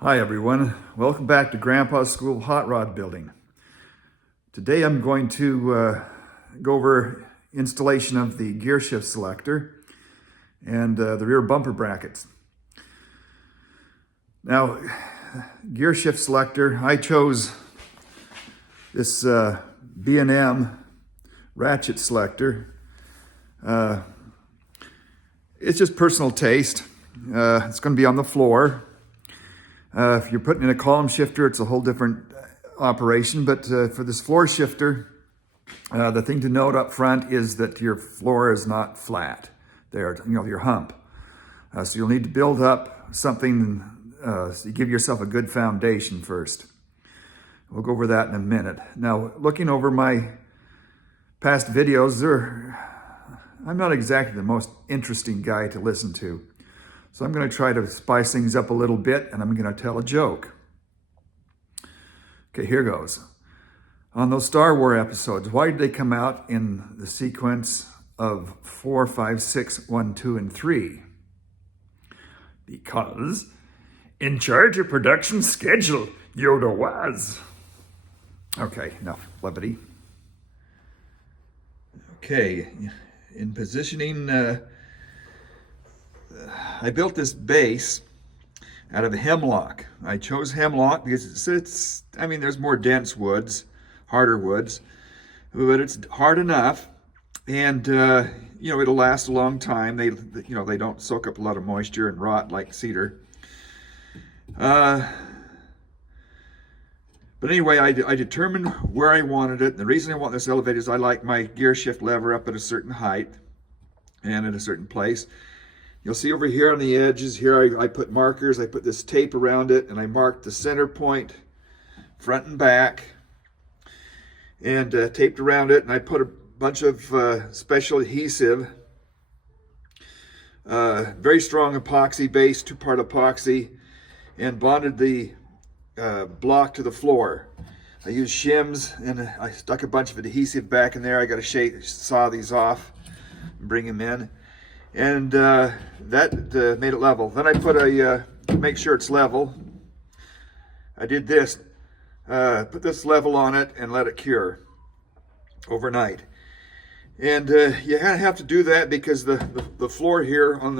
Hi everyone, welcome back to Grandpa's School Hot Rod Building. Today I'm going to go over installation of the gear shift selector and the rear bumper brackets. Now, gear shift selector, I chose this B&M ratchet selector. It's just personal taste. It's going to be on the floor. If you're putting in a column shifter, it's a whole different operation. But for this floor shifter, the thing to note up front is that your floor is not flat. Your hump. So you'll need to build up something, so you give yourself a good foundation first. We'll go over that in a minute. Now, looking over my past videos, I'm not exactly the most interesting guy to listen to. So I'm going to try to spice things up a little bit, and I'm going to tell a joke. Okay, here goes. On those Star Wars episodes, why did they come out in the sequence of 4, 5, 6, 1, 2, and 3? Because in charge of production schedule, Yoda was. Okay, enough levity. Okay, in positioning, I built this base out of hemlock. I chose hemlock because there's more dense woods, harder woods, but it's hard enough, and it'll last a long time. They don't soak up a lot of moisture and rot like cedar. But anyway, I determined where I wanted it. The reason I want this elevator is I like my gear shift lever up at a certain height and at a certain place. You'll see over here on the edges here, I put markers. I put this tape around it, and I marked the center point, front and back, and taped around it. And I put a bunch of special adhesive, very strong epoxy base, 2-part epoxy, and bonded the block to the floor. I used shims, and I stuck a bunch of adhesive back in there. I got to saw these off and bring them in. And that made it level. Then I put to make sure it's level, I did this, put this level on it and let it cure overnight. And you kind of have to do that because the floor here on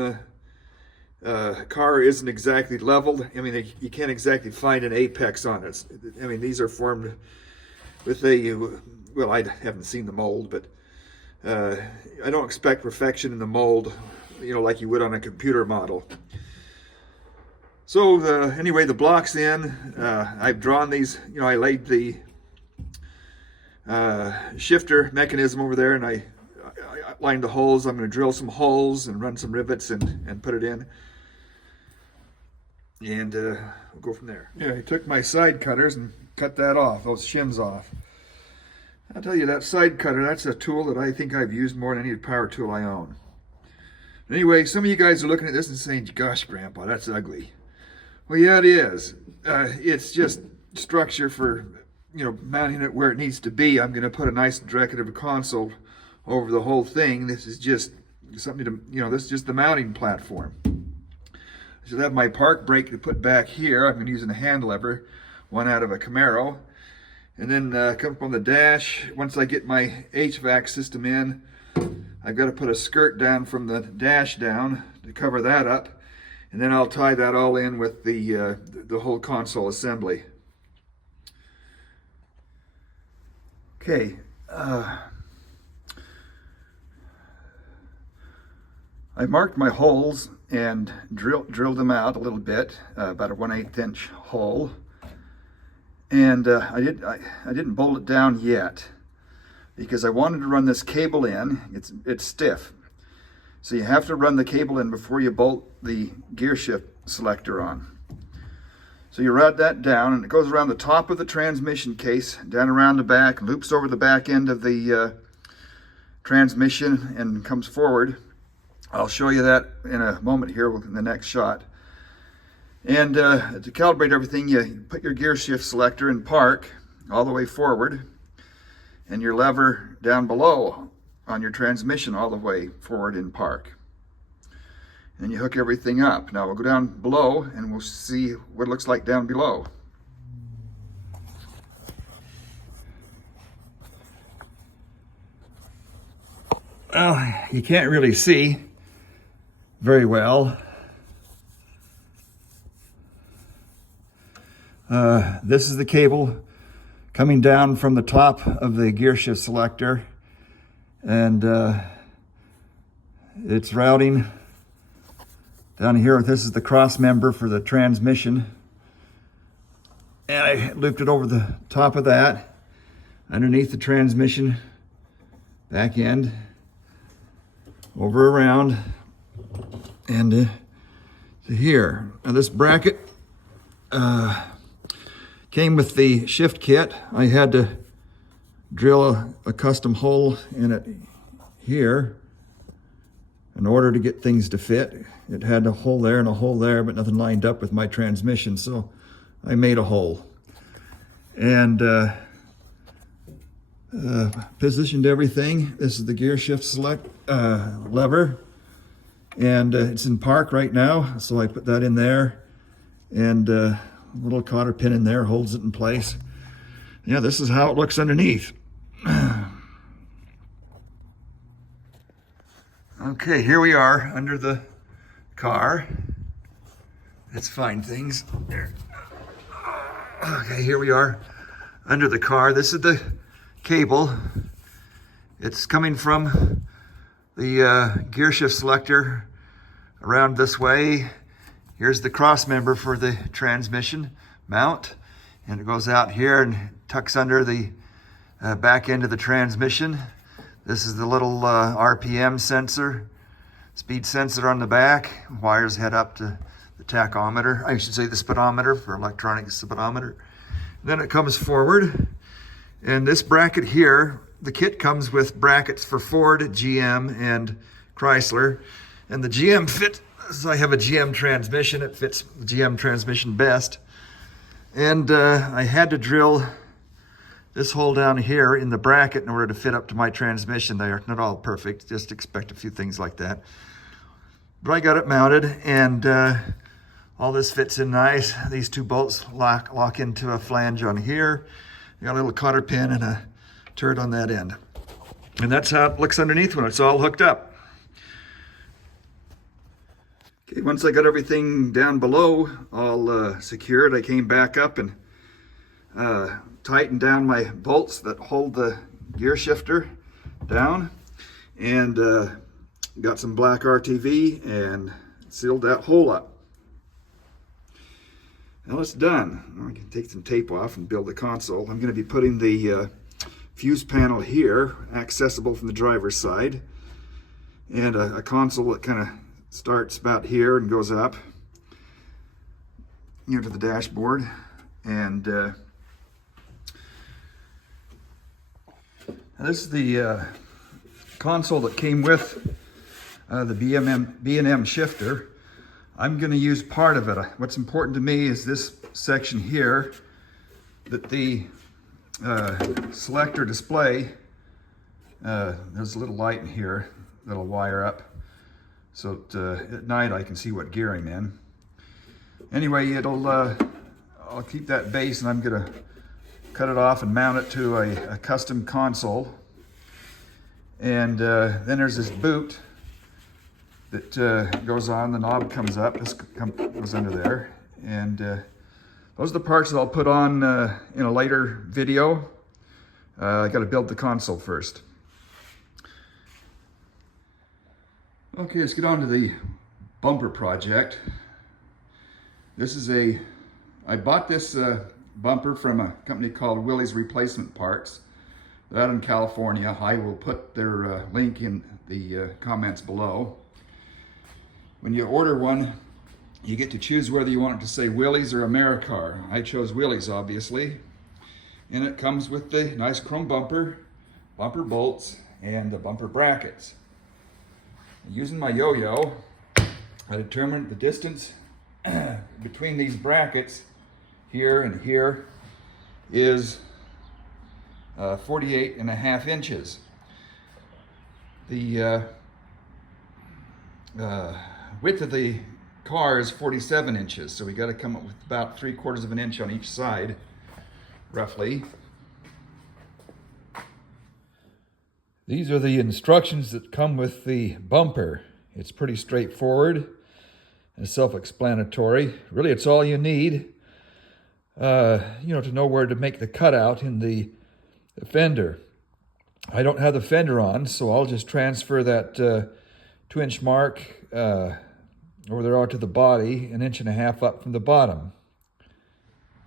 the car isn't exactly leveled. You can't exactly find an apex on it. These are formed with well, I haven't seen the mold, but I don't expect perfection in the mold, like you would on a computer model. So anyway, the block's in. I've drawn these, I laid the shifter mechanism over there, and I lined the holes. I'm going to drill some holes and run some rivets and put it in. And we'll go from there. Yeah, I took my side cutters and cut that off, those shims off. I'll tell you, that side cutter, that's a tool that I think I've used more than any power tool I own. Anyway, some of you guys are looking at this and saying, gosh, Grandpa, that's ugly. Well, yeah, it is. It's just structure for, mounting it where it needs to be. I'm going to put a nice decorative console over the whole thing. This is just something to, this is just the mounting platform. I should have my park brake to put back here. I'm going to use a hand lever, one out of a Camaro. And then come up on the dash. Once I get my HVAC system in, I've got to put a skirt down from the dash down to cover that up. And then I'll tie that all in with the whole console assembly. Okay. I marked my holes and drilled them out a little bit, about a 1/8 inch hole. And I didn't bolt it down yet because I wanted to run this cable in. It's stiff, so you have to run the cable in before you bolt the gear shift selector on. So you rod that down, and it goes around the top of the transmission case, down around the back, loops over the back end of the transmission, and comes forward. I'll show you that in a moment here in the next shot. And to calibrate everything, you put your gear shift selector in park all the way forward, and your lever down below on your transmission all the way forward in park. and you hook everything up. Now we'll go down below and we'll see what it looks like down below. Well, you can't really see very well. This is the cable coming down from the top of the gear shift selector, and it's routing down here. This is the cross member for the transmission, and I looped it over the top of that, underneath the transmission back end, over around, and to here. Now this bracket came with the shift kit. I had to drill a custom hole in it here in order to get things to fit. It had a hole there and a hole there, but nothing lined up with my transmission, so I made a hole. And positioned everything. This is the gear shift select lever, and it's in park right now, so I put that in there, and a little cotter pin in there holds it in place. Yeah, this is how it looks underneath. Okay, here we are under the car. Let's find things there. Okay, here we are under the car. This is the cable. It's coming from the gear shift selector around this way. Here's the cross member for the transmission mount, and it goes out here and tucks under the back end of the transmission. This is the little RPM sensor, speed sensor on the back. Wires head up to the tachometer, I should say the speedometer, for electronic speedometer. Then it comes forward, and this bracket here, the kit comes with brackets for Ford, GM, and Chrysler. And the GM fit, so I have a GM transmission, it fits the GM transmission best. And I had to drill this hole down here in the bracket in order to fit up to my transmission there. Not all perfect, just expect a few things like that. But I got it mounted, and all this fits in nice. These two bolts lock into a flange on here. You got a little cotter pin and a turret on that end. And that's how it looks underneath when it's all hooked up. Okay, once I got everything down below all secured, I came back up and tightened down my bolts that hold the gear shifter down, and got some black RTV and sealed that hole up. Now it's done. I can take some tape off and build the console. I'm going to be putting the fuse panel here, accessible from the driver's side, and a console that kind of starts about here and goes up here to the dashboard. And this is the console that came with the B&M shifter. I'm going to use part of it. What's important to me is this section here, that the selector display, there's a little light in here that'll wire up, so at night I can see what gear I'm in. Anyway, I'll keep that base, and I'm going to cut it off and mount it to a custom console. And then there's this boot that goes on, the knob comes up, this goes under there, and those are the parts that I'll put on in a later video. I got to build the console first. Okay, let's get on to the bumper project. This is I bought this bumper from a company called Willys Replacement Parts. They're out in California. I will put their link in the comments below. When you order one, you get to choose whether you want it to say Willys or AmeriCar. I chose Willys, obviously. And it comes with the nice chrome bumper bolts, and the bumper brackets. Using my yo-yo, I determined the distance between these brackets here and here is 48.5 inches. The width of the car is 47 inches, so we got to come up with about 3/4 of an inch on each side, roughly. These are the instructions that come with the bumper. It's pretty straightforward and self-explanatory. Really, it's all you need, to know where to make the cutout in the fender. I don't have the fender on, so I'll just transfer that 2-inch mark over there out to the body, 1.5 inches up from the bottom.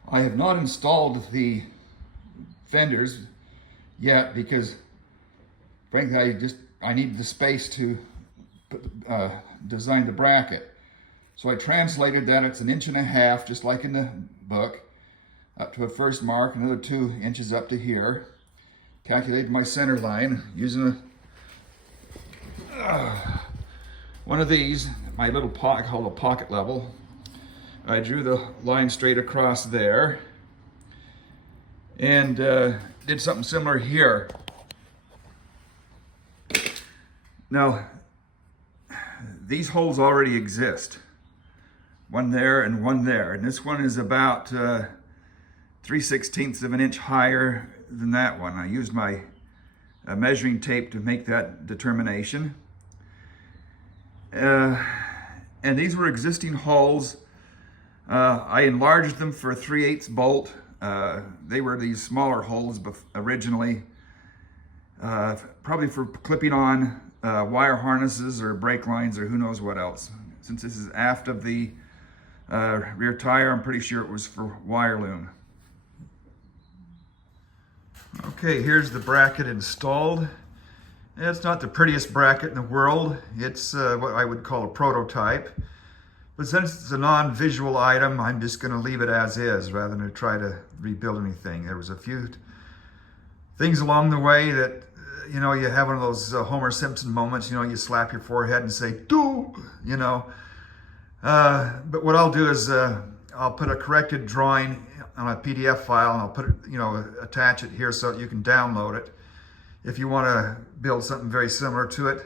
I have not installed the fenders yet because, frankly, I need the space to design the bracket. So I translated that. It's 1.5 inches, just like in the book, up to a first mark, another 2 inches up to here. Calculated my center line using one of these, my little pocket, called a pocket level. I drew the line straight across there and did something similar here. Now, these holes already exist. One there and one there. And this one is about 3/16 of an inch higher than that one. I used my measuring tape to make that determination. And these were existing holes. I enlarged them for a 3/8 bolt. They were these smaller holes originally, probably for clipping on wire harnesses or brake lines or who knows what else. Since this is aft of the rear tire, I'm pretty sure it was for wire loom. Okay, here's the bracket installed. It's not the prettiest bracket in the world. It's what I would call a prototype. But since it's a non-visual item, I'm just going to leave it as is rather than try to rebuild anything. There was a few things along the way that, you have one of those Homer Simpson moments, you slap your forehead and say, "Do," But what I'll do is I'll put a corrected drawing on a PDF file and I'll put it, attach it here so that you can download it if you want to build something very similar to it.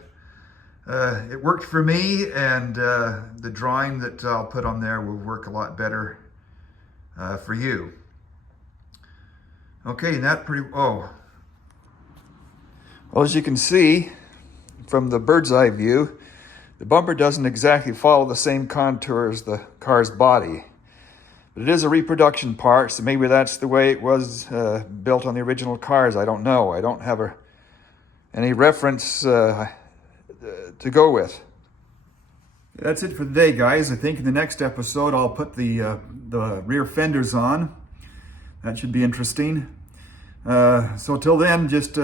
It worked for me, and the drawing that I'll put on there will work a lot better for you. Okay, and that well, as you can see from the bird's eye view, the bumper doesn't exactly follow the same contour as the car's body. But it is a reproduction part, so maybe that's the way it was built on the original cars. I don't know. I don't have any reference to go with. That's it for today, guys. I think in the next episode I'll put the rear fenders on. That should be interesting. So till then, just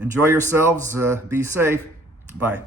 enjoy yourselves. Be safe. Bye.